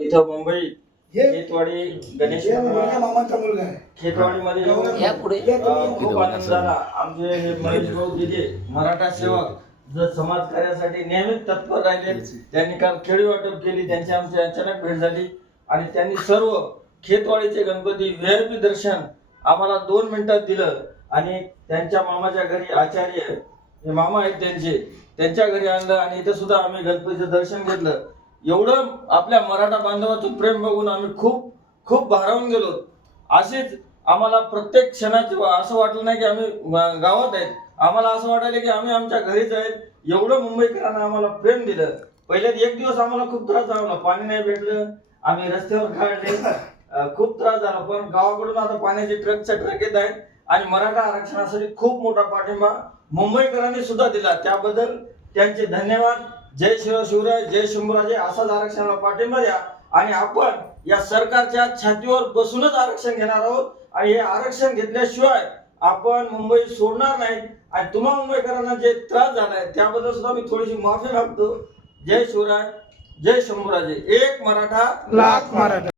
इथं मुंबई खेतवाडी गणेश मामाचा मुलगा आहे. खेतवाडीमध्ये खूप आनंद झाला. आमचे हे महेश भाऊ दिदे मराठा सेवक जर समाज कार्यासाठी नेहमीच तत्पर राहिले. त्यांनी काल खेळी वाटप केली. त्यांची आमची अचानक भेट झाली आणि त्यांनी सर्व खेतवाडीचे गणपती व्हीआयपी दर्शन आम्हाला 2 मिनिटात दिलं आणि त्यांच्या मामाच्या घरी आचार्य हे मामा आहेत त्यांच्या घरी आणलं आणि इथं सुद्धा आम्ही गणपतीचं दर्शन घेतलं. एवढं आपल्या मराठा बांधवाचं प्रेम बघून आम्ही खूप खूप भारावून गेलो. असेच आम्हाला प्रत्येक क्षणाचे असं वाटलं नाही की आम्ही गावात आहेत. आम्हाला असं वाटायला की आम्ही आमच्या घरीच आहेत. एवढं मुंबईकरांना आम्हाला प्रेम दिलं. पहिले एक दिवस आम्हाला खूप त्रास झाला, पाणी नाही भेटलं, आम्ही रस्त्यावर काढले, खूप त्रास झाला. पण गावाकडून आता पाण्याचे ट्रक येत आहेत आणि मराठा आरक्षणासाठी खूप मोठा पाठिंबा मुंबईकरांनी सुद्धा दिला. त्याबद्दल त्यांचे धन्यवाद. जय शिवराय, जय शंभूराजे. असाच आरक्षणाला पाठिंबा द्या आणि आपण या सरकारच्या छातीवर बसूनच आरक्षण घेणार आहोत आणि हे आरक्षण घेतल्याशिवाय आपण मुंबई सोडणार नाही. आणि तुम्हा मुंबईकरांना जे त्रास झालाय त्याबद्दल सुद्धा मी थोडीशी माफी मागतो. जय शिवराय, जय शंभूराजे. एक मराठा लाख मराठा.